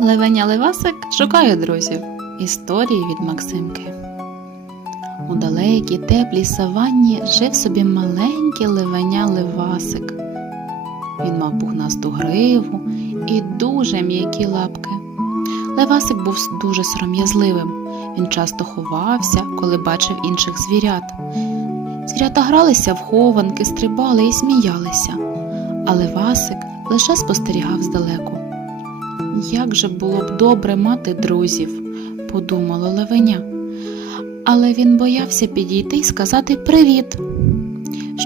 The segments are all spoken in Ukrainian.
Левеня Левасик шукає друзів. Історії від Максимки. У далекій теплій саванні жив собі маленький левеня Левасик. Він мав пухнасту гриву і дуже м'які лапки. Левасик був дуже сором'язливим. Він часто ховався, коли бачив інших звірят. Звірята гралися в хованки, стрибали і сміялися, а Левасик лише спостерігав здалеку. Як же було б добре мати друзів, подумало левеня. Але він боявся підійти і сказати привіт.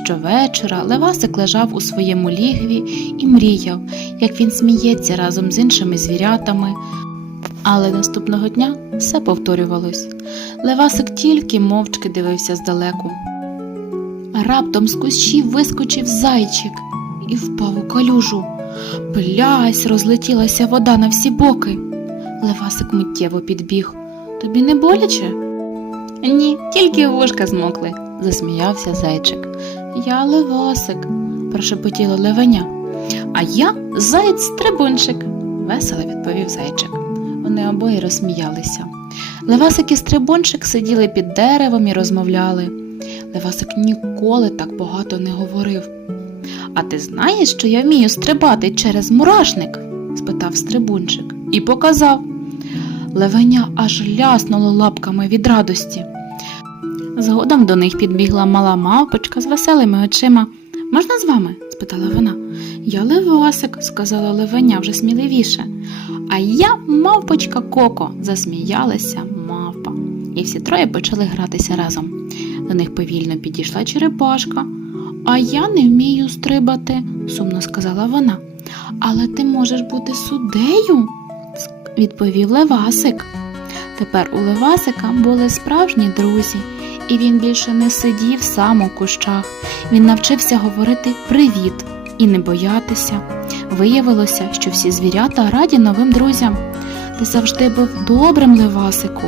Щовечора Левасик лежав у своєму лігві і мріяв, як він сміється разом з іншими звірятами. Але наступного дня все повторювалось. Левасик тільки мовчки дивився здалеку. Раптом з кущів вискочив зайчик і впав у калюжу. Плясь, розлетілася вода на всі боки. Левасик миттєво підбіг. Тобі не боляче? Ні, тільки вушка змокли, засміявся зайчик. Я Левасик, прошепотіло левеня. А я заєць стрибунчик, весело відповів зайчик. Вони обоє розсміялися. Левасик і стрибунчик сиділи під деревом і розмовляли. Левасик ніколи так багато не говорив. А ти знаєш, що я вмію стрибати через мурашник? спитав стрибунчик і показав. Левеня аж ляснуло лапками від радості. Згодом до них підбігла мала мавпочка з веселими очима. Можна з вами? спитала вона. Я Левасик, сказала Левеня вже сміливіше. А я мавпочка Коко, засміялася мавпа. І всі троє почали гратися разом. До них повільно підійшла черепашка. А я не вмію стрибати, сумно сказала вона. Але ти можеш бути суддею, відповів Левасик. Тепер у Левасика були справжні друзі, і він більше не сидів сам у кущах. Він навчився говорити привіт і не боятися. Виявилося, що всі звірята раді новим друзям. Ти завжди був добрим Левасику.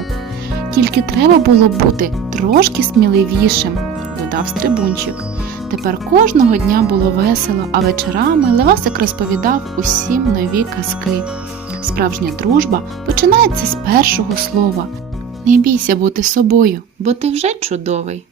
Тільки треба було бути трошки сміливішим, додав стрибунчик. Тепер кожного дня було весело, а вечорами Левасик розповідав усім нові казки. Справжня дружба починається з першого слова. Не бійся бути собою, бо ти вже чудовий.